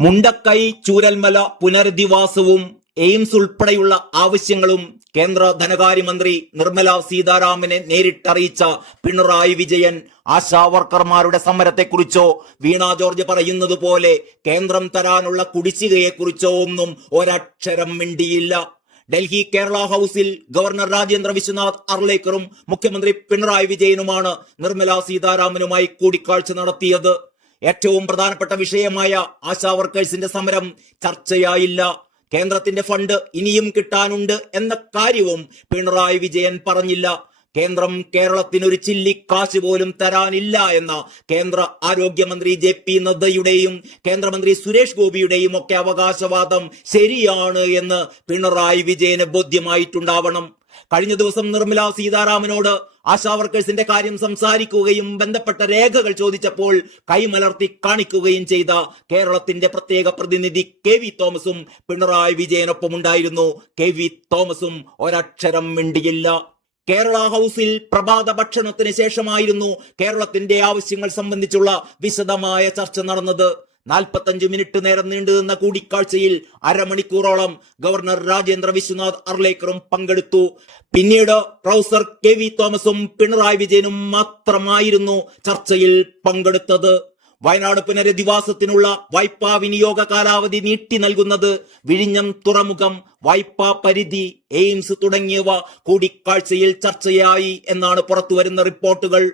Mundakkai Chooralmala പുനരധിവാസവും AIIMS ഉൾപ്പെടെയുള്ള ആവശ്യങ്ങളും കേന്ദ്ര ധനകാര്യമന്ത്രി നിർമ്മല സീതാരാമനെ നേരിട്ടറിയിച്ച പിണറായി വിജയൻ ആശാവർക്കർമാരുടെ സമരത്തെക്കുറിച്ചോ വീണ ജോർജ് പറയുന്നത് പോലെ കേന്ദ്രം തരാനുള്ള കുടിശ്ശികയെക്കുറിച്ചോ ഒന്നും ഒരക്ഷരം മിണ്ടിയില്ല. ഡൽഹി കേരള ഹൌസിൽ ഗവർണർ രാജേന്ദ്ര വിശ്വനാഥ് അർലേക്കറും മുഖ്യമന്ത്രി പിണറായി വിജയനുമാണ് നിർമ്മല സീതാരാമനുമായി കൂടിക്കാഴ്ച നടത്തിയത്. ഏറ്റവും പ്രധാനപ്പെട്ട വിഷയമായ ആശാ വർക്കേഴ്സിന്റെ സമരം ചർച്ചയായില്ല. കേന്ദ്രത്തിന്റെ ഫണ്ട് ഇനിയും കിട്ടാനുണ്ട് എന്ന കാര്യവും പിണറായി വിജയൻ പറഞ്ഞില്ല. കേന്ദ്രം കേരളത്തിനൊരു ചില്ലി കാശ് പോലും തരാനില്ല എന്ന കേന്ദ്ര ആരോഗ്യമന്ത്രി ജെ പി നദ്ദയുടെയും കേന്ദ്രമന്ത്രി സുരേഷ് ഗോപിയുടെയും ഒക്കെ അവകാശവാദം ശരിയാണ് എന്ന് പിണറായി വിജയന് ബോധ്യമായിട്ടുണ്ടാവണം. കഴിഞ്ഞ ദിവസം നിർമ്മല സീതാരാമനോട് ആശാ വർക്കേഴ്സിന്റെ കാര്യം സംസാരിക്കുകയും ബന്ധപ്പെട്ട രേഖകൾ ചോദിച്ചപ്പോൾ കൈമലർത്തി കാണിക്കുകയും ചെയ്ത കേരളത്തിന്റെ പ്രത്യേക പ്രതിനിധി കെ വി തോമസും പിണറായി വിജയനൊപ്പം ഉണ്ടായിരുന്നു. കെ വി തോമസും ഒരക്ഷരം മിണ്ടിയില്ല. കേരള ഹൗസിൽ പ്രഭാത ഭക്ഷണത്തിന് ശേഷമായിരുന്നു കേരളത്തിന്റെ ആവശ്യങ്ങൾ സംബന്ധിച്ചുള്ള വിശദമായ ചർച്ച നടന്നത്. നാൽപ്പത്തഞ്ച് മിനിറ്റ് നേരം നീണ്ടു നിന്ന കൂടിക്കാഴ്ചയിൽ അരമണിക്കൂറോളം ഗവർണർ രാജേന്ദ്ര വിശ്വനാഥ് അർലേക്കറും പങ്കെടുത്തു. പിന്നീട് പ്രൊഫസർ കെ വി തോമസും പിണറായി വിജയനും മാത്രമായിരുന്നു ചർച്ചയിൽ പങ്കെടുത്തത്. വയനാട് പുനരധിവാസത്തിനുള്ള വായ്പാ വിനിയോഗ കാലാവധി നീട്ടി നൽകുന്നത് വിഴിഞ്ഞം തുറമുഖം വായ്പാ പരിധി എയിംസ് തുടങ്ങിയവ കൂടിക്കാഴ്ചയിൽ ചർച്ചയായി എന്നാണ് പുറത്തുവരുന്ന റിപ്പോർട്ടുകൾ.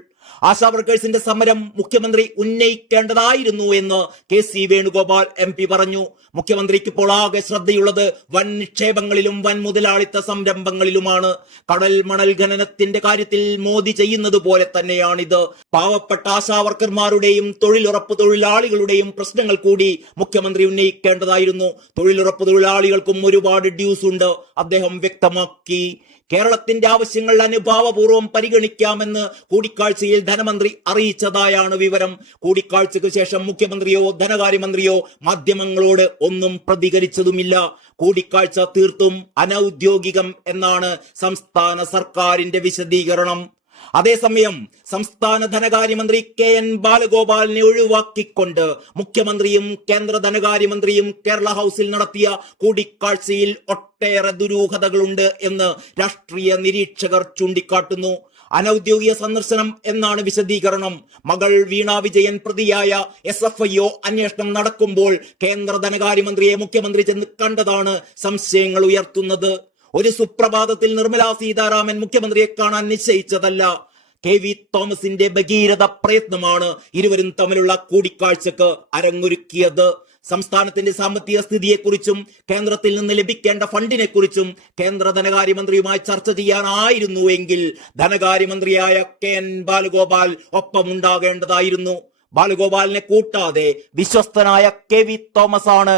ആശാ വർക്കേഴ്സിന്റെ സമരം മുഖ്യമന്ത്രി ഉന്നയിക്കേണ്ടതായിരുന്നു എന്ന് K C Venugopal M P പറഞ്ഞു. മുഖ്യമന്ത്രിക്ക് ഇപ്പോൾ ആകെ ശ്രദ്ധയുള്ളത് വൻ നിക്ഷേപങ്ങളിലും വൻ മുതലാളിത്ത സംരംഭങ്ങളിലുമാണ്. കടൽ മണൽ ഖനനത്തിന്റെ കാര്യത്തിൽ മോദി ചെയ്യുന്നത് പോലെ തന്നെയാണിത്. പാവപ്പെട്ട ആശാ വർക്കർമാരുടെയും തൊഴിലുറപ്പ് തൊഴിലാളികളുടെയും പ്രശ്നങ്ങൾ കൂടി മുഖ്യമന്ത്രി ഉന്നയിക്കേണ്ടതായിരുന്നു. തൊഴിലുറപ്പ് തൊഴിലാളികൾക്കും ഒരുപാട് ഡ്യൂസ് ഉണ്ട്. അദ്ദേഹം വ്യക്തമാക്കി. കേരളത്തിന്റെ ആവശ്യങ്ങൾ അനുഭാവപൂർവം പരിഗണിക്കാമെന്ന് കൂടിക്കാഴ്ചയിൽ ധനമന്ത്രി അറിയിച്ചതായാണ് വിവരം. കൂടിക്കാഴ്ചയ്ക്ക് ശേഷം മുഖ്യമന്ത്രിയോ ധനകാര്യമന്ത്രിയോ മാധ്യമങ്ങളോട് ഒന്നും പ്രതികരിച്ചതുമില്ല. കൂടിക്കാഴ്ച തീർത്തും അനൌദ്യോഗികം എന്നാണ് സംസ്ഥാന സർക്കാരിന്റെ വിശദീകരണം. അതേസമയം സംസ്ഥാന ധനകാര്യമന്ത്രി കെ എൻ ബാലഗോപാലിനെ ഒഴിവാക്കിക്കൊണ്ട് മുഖ്യമന്ത്രിയും കേന്ദ്ര ധനകാര്യമന്ത്രിയും കേരള ഹൗസിൽ നടത്തിയ കൂടിക്കാഴ്ചയിൽ ഒട്ടേറെ ദുരൂഹതകളുണ്ട് എന്ന് രാഷ്ട്രീയ നിരീക്ഷകർ ചൂണ്ടിക്കാട്ടുന്നു. അനൌദ്യോഗിക സന്ദർശനം എന്നാണ് വിശദീകരണം. മകൾ വീണ വിജയൻ പ്രതിയായ എസ് എഫ് ഐ ഒ അന്വേഷണം നടക്കുമ്പോൾ കേന്ദ്ര ധനകാര്യമന്ത്രിയെ മുഖ്യമന്ത്രി ചെന്ന് കണ്ടതാണ് സംശയങ്ങൾ ഉയർത്തുന്നത്. ഒരു സുപ്രഭാതത്തിൽ നിർമ്മലാ സീതാരാമൻ മുഖ്യമന്ത്രിയെ കാണാൻ നിശ്ചയിച്ചതല്ല. കെ വി തോമസിന്റെ ഭഗീരഥ പ്രയത്നമാണ് ഇരുവരും തമ്മിലുള്ള കൂടിക്കാഴ്ചക്ക് അരങ്ങൊരുക്കിയത്. സംസ്ഥാനത്തിന്റെ സാമ്പത്തിക സ്ഥിതിയെക്കുറിച്ചും കേന്ദ്രത്തിൽ നിന്ന് ലഭിക്കേണ്ട ഫണ്ടിനെ കുറിച്ചും കേന്ദ്ര ധനകാര്യമന്ത്രിയുമായി ചർച്ച ചെയ്യാനായിരുന്നു എങ്കിൽ ധനകാര്യമന്ത്രിയായ കെ എൻ ബാലഗോപാൽ ഒപ്പമുണ്ടാകേണ്ടതായിരുന്നു. ബാലഗോപാലിനെ കൂട്ടാതെ വിശ്വസ്തനായ കെ വി തോമസ് ആണ്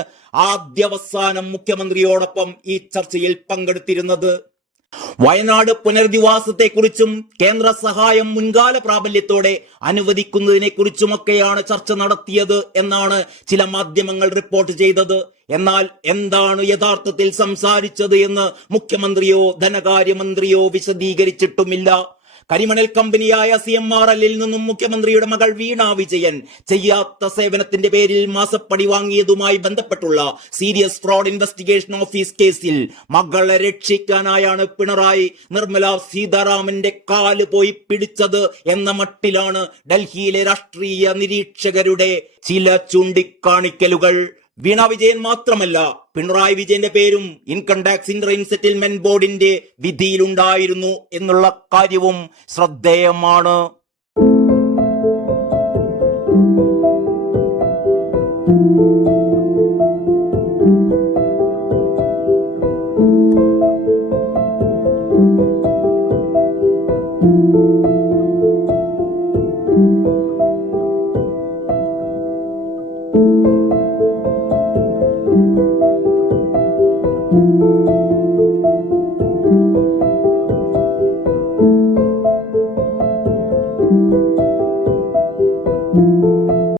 ആദ്യവസാനം മുഖ്യമന്ത്രിയോടൊപ്പം ഈ ചർച്ചയിൽ പങ്കെടുത്തിരുന്നത്. വയനാട് പുനരധിവാസത്തെക്കുറിച്ചും കേന്ദ്ര സഹായം മുൻകാല പ്രാബല്യത്തോടെ അനുവദിക്കുന്നതിനെക്കുറിച്ചുമൊക്കെയാണ് ചർച്ച നടത്തിയത് എന്നാണ് ചില മാധ്യമങ്ങൾ റിപ്പോർട്ട് ചെയ്തത്. എന്നാൽ എന്താണ് യഥാർത്ഥത്തിൽ സംസാരിച്ചത് എന്ന് മുഖ്യമന്ത്രിയോ ധനകാര്യമന്ത്രിയോ വിശദീകരിച്ചിട്ടുമില്ല. കരിമണൽ കമ്പനിയായ സി എം ആർ എല്ലിൽ നിന്നും മുഖ്യമന്ത്രിയുടെ മകൾ വീണ വിജയൻ ചെയ്യാത്ത സേവനത്തിന്റെ പേരിൽ മാസപ്പടി വാങ്ങിയതുമായി ബന്ധപ്പെട്ടുള്ള സീരിയസ് ഫ്രോഡ് ഇൻവെസ്റ്റിഗേഷൻ ഓഫീസ് കേസിൽ മകളെ രക്ഷിക്കാനായാണ് പിണറായി. നിർമ്മല സീതാരാമന്റെ കാൽ പോയി പിടിച്ചത് എന്ന മട്ടിലാണ് ഡൽഹിയിലെ രാഷ്ട്രീയ നിരീക്ഷകരുടെ ചില ചൂണ്ടിക്കാണിക്കലുകൾ. വീണ വിജയൻ മാത്രമല്ല പിണറായി വിജയന്റെ പേരും ഇൻകം ടാക്സ് ഇന്ററിം സെറ്റിൽമെന്റ് ബോർഡിന്റെ വിധിയിലുണ്ടായിരുന്നു എന്നുള്ള കാര്യവും ശ്രദ്ധേയമാണ്.